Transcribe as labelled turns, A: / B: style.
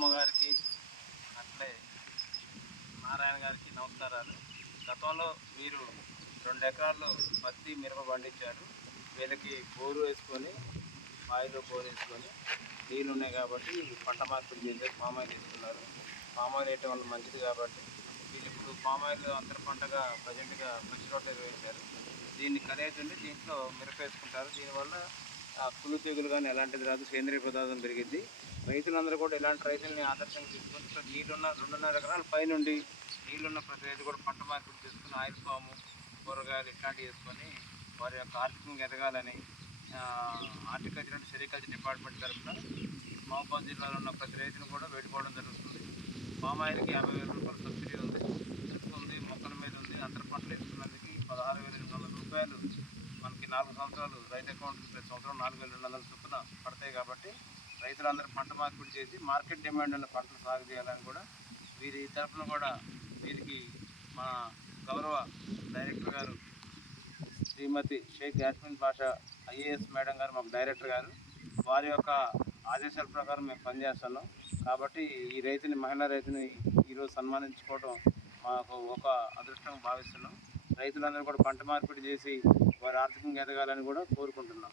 A: అమ్మగారికి గారికి అట్లే నారాయణ గారికి నమస్కారాలు. గతంలో మీరు రెండు ఎకరాలు పత్తి మిరప పండించారు. వీళ్ళకి బోరు వేసుకొని బావిలో బోరు వేసుకొని నీళ్ళు ఉన్నాయి కాబట్టి పంట మార్పిడి చేసే పామాయిల్ వేసుకున్నారు పామాయిల్ వేయటం వల్ల మంచిది కాబట్టి వీళ్ళు ఇప్పుడు పామాయిల్ అంతర పంటగా ప్రజెంట్గా పచ్చి రోడ్లు వేశారు దీన్ని కరేజండి దీంట్లో మిరప వేసుకుంటారు. దీనివల్ల పులు తెగులు కానీ ఎలాంటిది రాదు సేంద్రియ పదార్థం పెరిగింది. రైతులందరూ కూడా ఇలాంటి రైతుల్ని ఆదర్శంగా తీసుకొని సో నీళ్ళున్న రెండున్నర ఎకరాల పైనుండి నీళ్ళున్న ప్రతి రైతు కూడా పంట మార్పిడి చేసుకుని ఆయిల్ పాము కూరగాయలు ఇట్లాంటివి చేసుకొని వారి యొక్క ఆర్థికంగా ఎదగాలని హార్టికల్చర్ అండ్ సెరికల్చర్ డిపార్ట్మెంట్ తరఫున మహబూబాద్ జిల్లాలో ఉన్న ప్రతి రైతును కూడా వేడుకోవడం జరుగుతుంది. పామాయిల్కి యాభై వేల రూపాయలు సబ్సిడీ ఉంది ఉంది మొక్కల మీద ఉంది అంతర పంటలు వేసుకున్నందుకు పదహారు వేల ఎనిమిది వందల రూపాయలు నాలుగు సంవత్సరాలు రైతు అకౌంట్ ప్రతి సంవత్సరం నాలుగు వేల రెండు వందల చొప్పున పడతాయి కాబట్టి రైతులందరూ పంట మార్పిడి చేసి మార్కెట్ డిమాండ్ ఉన్న పంటలు సాగు చేయాలని కూడా వీరి తరఫున కూడా వీరికి మా గౌరవ డైరెక్టర్ గారు శ్రీమతి షేక్ యాస్మిన్ పాషా ఐఏఎస్ మేడం గారు మాకు డైరెక్టర్ గారు. వారి యొక్క ఆదేశాల ప్రకారం మేము పనిచేస్తున్నాం. కాబట్టి ఈ రైతుని మహిళా రైతుని ఈరోజు సన్మానించుకోవడం మాకు ఒక అదృష్టం భావిస్తున్నాం. రైతులందరూ కూడా పంట మార్పిడి చేసి వారు ఆర్థికంగా ఎదగాలని కూడా కోరుకుంటున్నాం.